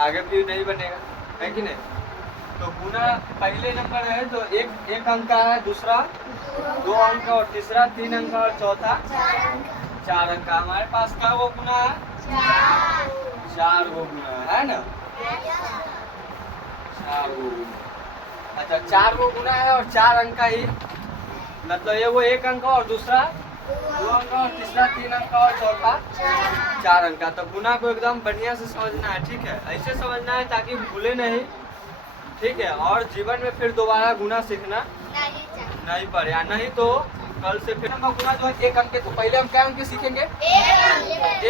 आगे भी नहीं बनेगा, है कि नहीं। तो गुना पहले नंबर है तो एक अंक का है, दूसरा 2 अंक का, और तीसरा 3 अंक का, और चौथा 4 अंक का। हमारे पास क्या वो गुना है? 4 गो गुना है ना, 4 गो गुना। अच्छा 4 गो गुना है और 4 अंक का ही, मतलब ये वो 1 अंक का, और दूसरा 2 अंक का, और तीसरा 3 अंक का, और चौथा 4 अंक का। तो गुना को एकदम बढ़िया से समझना है, ठीक है। ऐसे समझना है ताकि भूले नहीं, ठीक है। और जीवन में फिर दोबारा गुना सीखना नहीं पड़े, नहीं तो कल से फिर हम गुना जो है 1 अंक के, तो पहले हम क्या अंक के सीखेंगे?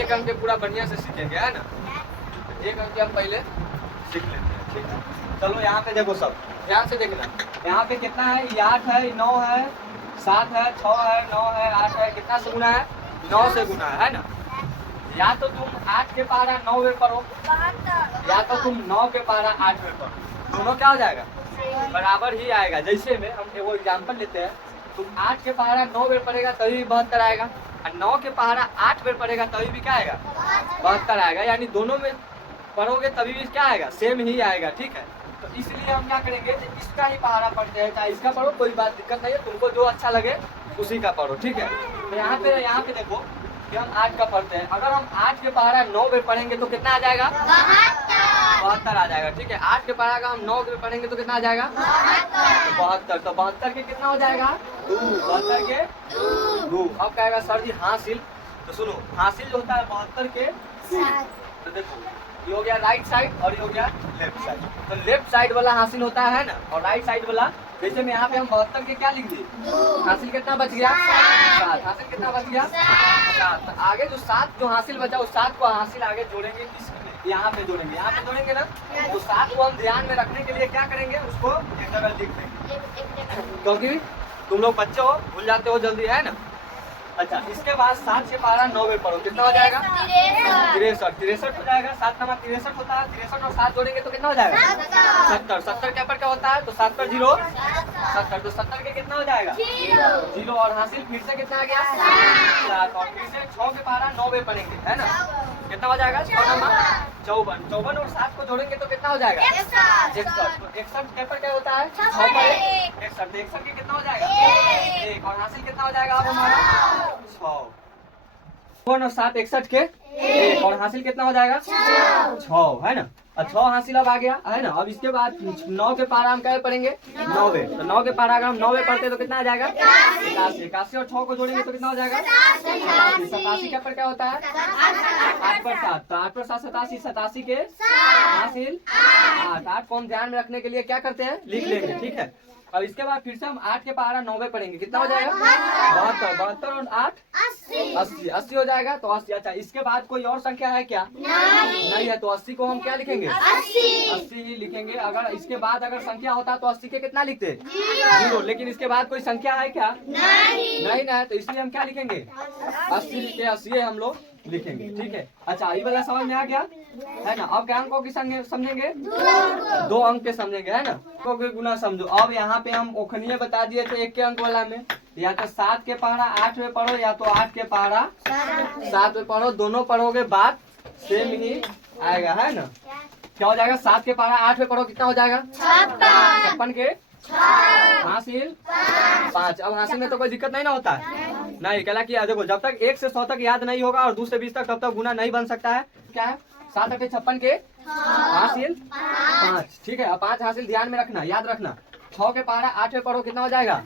1 अंक के पूरा बढ़िया से सीखेंगे, है ना। 1 अंक के हम पहले सीख लेते हैं, ठीक है। चलो यहाँ पे देखो, सब ध्यान से देखना। यहाँ पे कितना है? ये 8 है, 9 है, 7 है, 6 है, 9 है, 8 है। कितना से गुना है? 9 से गुना है ना। या तो तुम 8 के पारा 9 में पढ़ो, या तो तुम 9 के पारा 8 में पढ़ो, दोनों क्या हो जाएगा? बराबर ही आएगा। जैसे में हम एगो एग्जाम्पल लेते हैं, तुम 8 के पहाड़ा 9 बेर पड़ेगा तभी भी 72 आएगा, और 9 के पहाड़ा 8 बेर पड़ेगा तभी भी क्या आएगा? 72 आएगा। यानी दोनों में पढ़ोगे तभी भी क्या आएगा? सेम ही आएगा, ठीक है। तो इसलिए हम क्या करेंगे, इसका ही पहाड़ा पढ़ते हैं, चाहे इसका पढ़ो, कोई बात दिक्कत नहीं है, तुमको जो अच्छा लगे उसी का पढ़ो, ठीक है। तो यहाँ पे देखो कि हम 8 का पढ़ते हैं। अगर हम 8 के पहाड़ा 9 बेर पढ़ेंगे तो कितना आ जाएगा? 72 आ जाएगा, ठीक है। 8 के पहाड़ा का हम 9 बेर पढ़ेंगे तो कितना आ जाएगा? 72। तो 72 के कितना हो जाएगा? 2। 72 के 2। अब क्या आएगा सर जी? हासिल। तो सुनो, हासिल जो होता है 72 के 2। तो देखो ये हो गया राइट साइड और ये हो गया लेफ्ट साइड। तो लेफ्ट साइड वाला हासिल होता है ना, और राइट साइड वाला, जैसे में यहाँ पे हम 72 के क्या लिख दिए? हासिल कितना बच गया? 7। हासिल कितना बच गया? 7। तो आगे जो 7 जो हासिल बचा, उस 7 को हासिल आगे जोड़ेंगे किसमें? यहाँ पे जोड़ेंगे, यहाँ पे जोड़ेंगे ना। तो 7 को हम ध्यान में रखने के लिए क्या करेंगे? उसको एक जगह लिख देंगे, क्योंकि तुम लोग बच्चे हो, भूल जाते हो जल्दी, है ना। अच्छा, इसके बाद 7 से पारा 9 में पढ़ो, कितना हो जाएगा? 63 हो जाएगा। 7 नंबर 63 होता है। 63 और 7 जोड़ेंगे तो कितना हो जाएगा? 70। 70 क्या पर क्या होता है? तो 7 पर 0 70। तो 70 के कितना हो जाएगा? 0। और हासिल फिर से कितना आ गया? 7। और फिर से 6 के पारा 9 में पढ़ेंगे, है ना। कितना हो जाएगा? 6 नंबर 54। 54 और 7 को जोड़ेंगे तो कितना हो जाएगा? 61। तो 61 क्या पर क्या होता है? 6 पर 61। 61 के कितना हो जाएगा? 1। और हासिल कितना हो जाएगा अब हमारा? 6। 4 और 7 61 के 1। और हासिल कितना हो जाएगा? 6, है ना। 6 हासिल अब आ गया, है ना। अब इसके बाद 9 के पारा हम क्या पढ़ेंगे? 9 में। तो 9 के पारा अगर हम 9 में पढ़ते हैं तो कितना आ जाएगा? 81। 81 और 6 को जोड़ेंगे तो कितना हो जाएगा? 87। 87 क्या पर क्या होता है? 8 पर 7। तो 8 पर 7 87। 87 के हासिल 8। 8 को हम ध्यान में रखने के लिए क्या करते हैं? लिख लेंगे, ठीक है। अब इसके बाद फिर से हम 8 के पारा 9 में पढ़ेंगे, कितना हो जाएगा? 72। 72 और 8 80। 80 हो जाएगा। तो 80। अच्छा, इसके बाद कोई और संख्या है क्या? नहीं है। तो 80 को हम क्या लिखेंगे? 80 ही लिखेंगे। अगर इसके बाद अगर संख्या होता तो 80 के कितना लिखते? 0। लेकिन इसके बाद कोई संख्या है क्या? नहीं ना है, तो इसलिए हम क्या लिखेंगे? 80 लिखे, 80 हम लोग लिखेंगे, ठीक है। अच्छा, ये वाला समझ में आ गया, है ना। अब क्या अंकों की समझेंगे? 2 अंक के समझेंगे, है ना। अंकों के गुना समझो। अब यहाँ पे हम ओखनीय बता दिए थे 1 के अंक वाला में, या तो 7 के पहाड़ा 8 में पढ़ो, या तो 8 के पहाड़ा 7 में पढ़ो। दोनों पढ़ोगे बात सेम ही आएगा, है ना। क्या हो जाएगा? 7 के पहाड़ा 8 में पढ़ो, कितना हो जाएगा? 56 के हासिल 5। अब हासिल में तो कोई दिक्कत नहीं ना होता है, नहीं। क्या कि देखो, जब तक 1 से 100 तक याद नहीं होगा और 2 से 20 तक, तब तक गुना नहीं बन सकता है। क्या है? 7 8 56 के हासिल 5, ठीक है। अब 5 हासिल ध्यान में रखना, याद रखना। 6 के पहाड़ा 8 में पढ़ो, कितना हो जाएगा?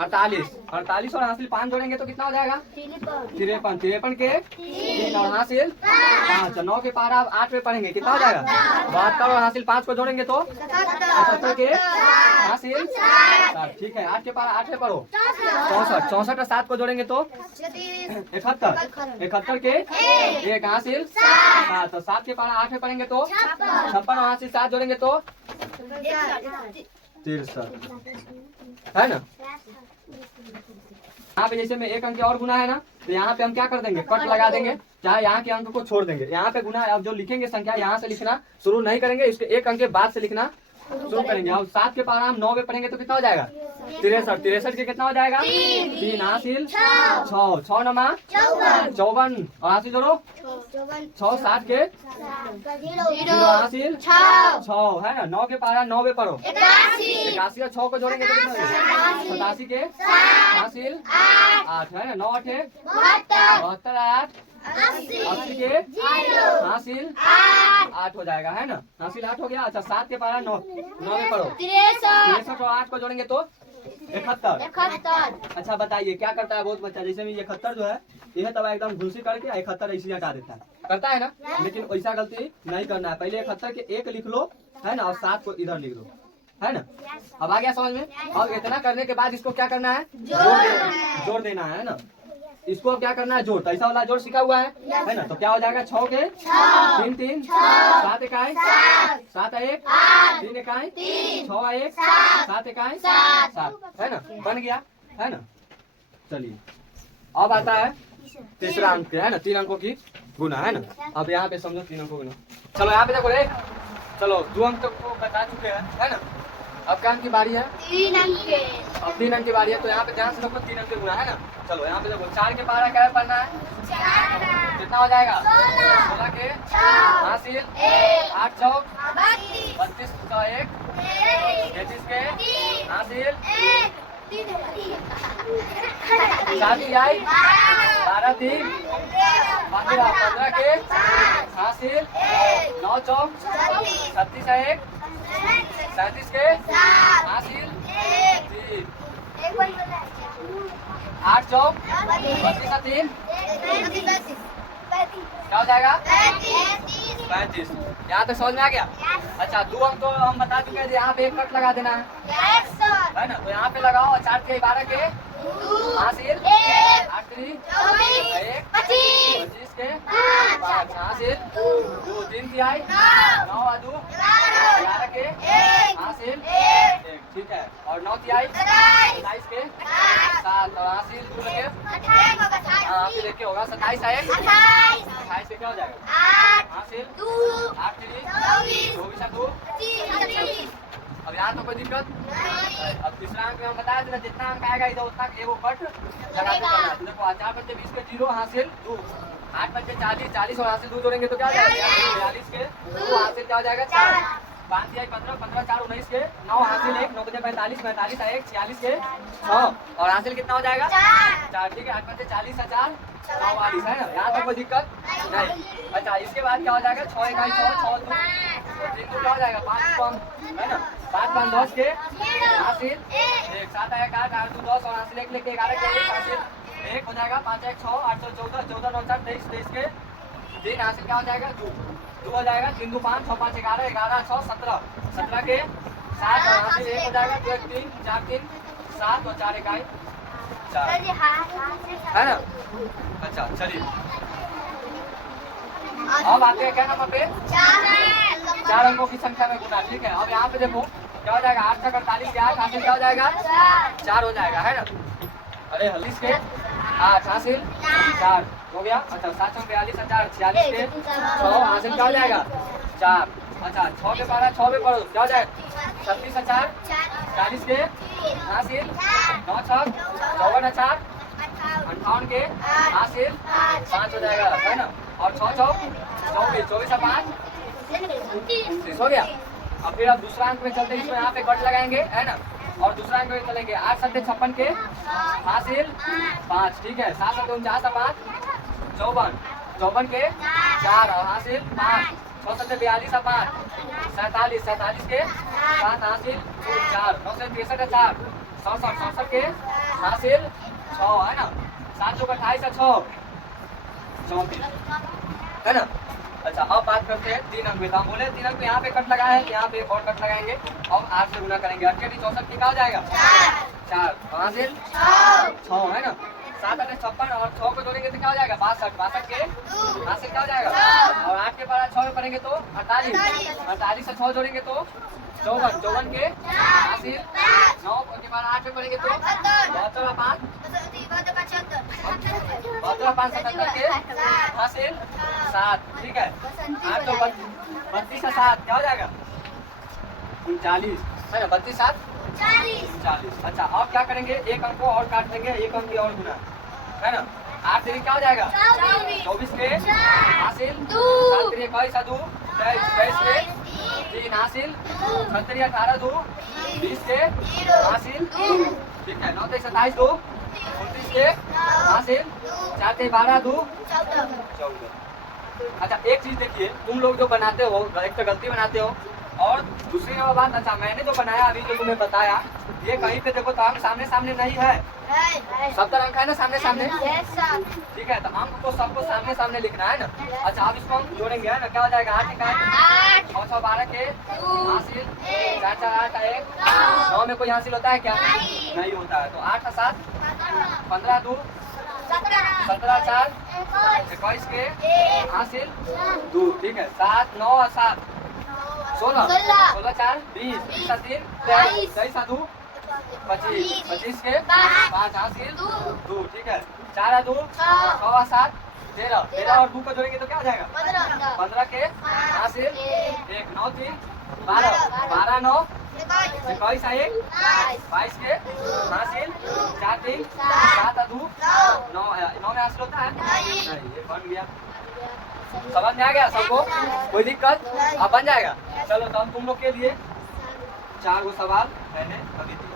48। 48 और हासिल 5 जोड़ेंगे तो कितना हो जाएगा? 53। 53 के 3 और हासिल 5। 9 के पहाड़ा अब 8 में पढ़ेंगे, कितना हो जाएगा? 72 और हासिल 5 को जोड़ेंगे तो 77 के हासिल 7, ठीक है। 8 के पहाड़ा 8 में पढ़ो 64। 64 और 7 को जोड़ेंगे तो 71। 71 के 1 हासिल 7। तो 7 के पहाड़ा 8 में पढ़ेंगे तो 56 और हासिल 7 जोड़ेंगे तो 63, है ना। यहाँ पे जैसे में 1 अंक और गुना है ना, तो यहाँ पे हम क्या कर देंगे? कट लगा देंगे, चाहे यहाँ के अंक को छोड़ देंगे। यहाँ पे गुना अब जो लिखेंगे संख्या यहाँ से लिखना शुरू नहीं करेंगे, इसके 1 अंक के बाद से लिखना शुरू करेंगे। अब 7 के पारा हम 9 पे पढ़ेंगे तो कितना हो जाएगा 63। 63 के कितना हो जाएगा 3 हासिल 6 6 नमा 54 और हासिल जोड़ो 6 7 के 0 हासिल 6 है ना। 9 के पारा 9 पे पढ़ो 81 और 6 को जोड़ेंगे तो कितना होगा 87 के हासिल 8 है ना। 9 8 72 8 80 के हासिल 8 हो जाएगा है ना। हासिल 8 हो गया। अच्छा 7 के पारा 9 में पढ़ो 63 और 8 को जोड़ेंगे तो 71। अच्छा बताइए क्या करता है बहुत बच्चा, जैसे में 71 जो है यह तब एकदम घुसी करके 71 ऐसे हटा देता है, करता है ना। लेकिन वैसा गलती नहीं करना है। पहले 71 के 1 लिख लो है ना और 7 को इधर लिख लो है ना। अब आ गया समझ में। और इतना करने के बाद इसको क्या करना है जोड़ देना है ना। इसको क्या करना है जोड़, तो ऐसा वाला जोड़ सीखा हुआ है ना। तो क्या हो जाएगा 6 के 3 3 7 इकाई 7 1 3 इकाई 6 1 7 इकाई 7 है ना, बन गया है ना। चलिए अब आता है तीसरा अंक है ना, 3 अंकों की गुना है ना। अब यहाँ पे समझो 3 अंकों गुना। चलो यहाँ पे देखो रे, चलो 2 अंक को बता चुके हैं है ना। अब क्या अंक की बारी है 3 अंक के। अब 3 अंक की बारी है। तो यहाँ पे ध्यान से देखो 3 अंक के गुना है ना। चलो यहाँ पे देखो 4 के पारा क्या पढ़ना है कितना हो जाएगा 16 के हासिल 8 चौक 32 का 1 33 के हासिल 7 आई 12 3 15 के हासिल 9 चौक 36 का 1 37 के हासिल 3 8 चौक 32 का 3 क्या हो जाएगा 35। यहाँ तक समझ में आ गया। अच्छा 2 अंक तो हम बता चुके हैं, यहाँ पे 1 कट लगा देना है ना। तो यहाँ पे लगाओ और 4 के 12 के हासिल 8 3 1 25 के 5 हासिल 2 3 तिहाई 9 2 11 के हासिल 1 ठीक है। और 9 तिहाई 27 के 7 और हासिल 2 के हाँ फिर एक होगा 27 है 28 से क्या हो जाएगा हासिल 8 3 24 2 अब यहाँ तो कोई दिक्कत। अब तीसरा अंक में हम बताया था जितना अंक आएगा इधर उतना एगो कट लगा के चलना है। देखो 4 बच्चे 20 के 0 हासिल 2 8 बच्चे 40 40 और हासिल 2 जोड़ेंगे तो क्या हो जाएगा 42 के 2 हासिल क्या हो जाएगा 4 5 15 15 4 19 के 9 हासिल 1 9 बजे 45 45 1 46 के 6 और हासिल कितना हो जाएगा 4 ठीक है। 8 बजे 40 4 44 है ना। यहाँ तक कोई दिक्कत नहीं। अच्छा इसके बाद क्या हो जाएगा 6 1 6 2 क्या हो जाएगा 5 कम है ना। 5 5 10 के हासिल 1 7 1 8 8 2 10 और हासिल 1 लेके 11 के 1 हासिल 1 हो जाएगा 5 1 6 8 14 14 9 4 23 23 के 3 हासिल क्या हो जाएगा 2 हो जाएगा 3 2 5 6 5 11 11 6 17 17 के 7 और हासिल 1 हो जाएगा 2 1 3 4 3 7 और 4 इकाई 4 है ना। अच्छा चलिए अब आते हैं क्या नंबर पे 4 अंकों की संख्या में गुना ठीक है। अब यहाँ पे देखो क्या हो जाएगा 8 6 48 के 8 हासिल क्या हो जाएगा 4 हो जाएगा है ना। अरे 40 के 8 हासिल 4 हो गया। अच्छा 7 42 4 46 के 6 हासिल क्या हो जाएगा 4। अच्छा 6 के 12 6 में पढ़ो क्या हो जाएगा 36 4 40 के हासिल 9 6 54 4 58 के हासिल 5 हो जाएगा है ना। और 6 चौक 24 24 5 30 हो गया। अब फिर अब दूसरा अंक में चलते हैं, इसमें यहाँ पे कट लगाएंगे है ना। और दूसरा अंक में चलेंगे 8 7 56 के हासिल 5 ठीक है। 7 7 49 5 54 54 के 4 और हासिल 5 6 7 42 5 47 47 के 7 हासिल 4 9 से 63 4 67 67 के हासिल 6 है ना। 7 चौक 28 6 34 है ना। अच्छा अब बात करते हैं 3 अंक में। तो हम बोले 3 अंक में यहाँ पे कट लगाए हैं, यहाँ पे एक और कट लगाएंगे और 8 से गुना करेंगे। 8 के 64 की क्या हो जाएगा 4 हासिल 6 है ना। 7 8 56 और 6 को जोड़ेंगे तो क्या हो जाएगा 62 62 के हासिल क्या हो जाएगा। और 8 के बाद 6 में करेंगे तो 48 48 से 6 जोड़ेंगे तो 54 54 के हासिल 9 के बाद 8 में पढ़ेंगे तो 72 5 5 77 के हासिल 7 ठीक है। 8 तो 32 से 7 क्या हो जाएगा 39 है ना, 32 7 39। अच्छा अब क्या करेंगे, एक अंक को और काट देंगे, एक अंक की और गुना है ना। 8 3 क्या हो जाएगा 24 के हासिल, 7 3 22 2 23 के 3 हासिल, 6 3 18 2 20 के हासिल, ठीक है। 9 3 27 2 29 के हासिल, 4 3 12 2 14। अच्छा एक चीज देखिए, तुम लोग जो बनाते हो एक तो गलती बनाते हो, और दूसरी बात, अच्छा मैंने जो बनाया अभी जो तुम्हें बताया, ये कहीं पे देखो तो अंक सामने सामने नहीं है, सब तरह अंक है ना सामने सामने, ठीक है। तो अंक को सबको सामने सामने लिखना है ना। अच्छा अब इसको हम जोड़ेंगे है ना, क्या हो जाएगा 8 का 6 6 12 के हासिल, 4 4 8 1 9 में कोई हासिल होता है क्या, नहीं होता है। तो 8 7 15 2 17 4 21 के हासिल 2, ठीक है। 7 9 और 7 16 16 4 20 20 3 23 23 2 25 25 के 5 हासिल 2, ठीक है। 4 2 6 7 13 13 और 2 को जोड़ेंगे तो क्या हो जाएगा 15 के हासिल 1 9 3 12 12 9 21 1 22 के हासिल 4 3 7 2 9 9 में हासिल होता है नहीं, ये बन गया। समझ में आ गया सबको, कोई दिक्कत अब बन जाएगा। चलो तो अब तुम लोग के लिए 4 गो सवाल मैंने अभी दिया।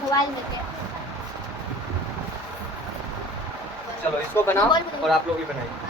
मोबाइल में चलो इसको बनाओ और आप लोग भी बनाइए।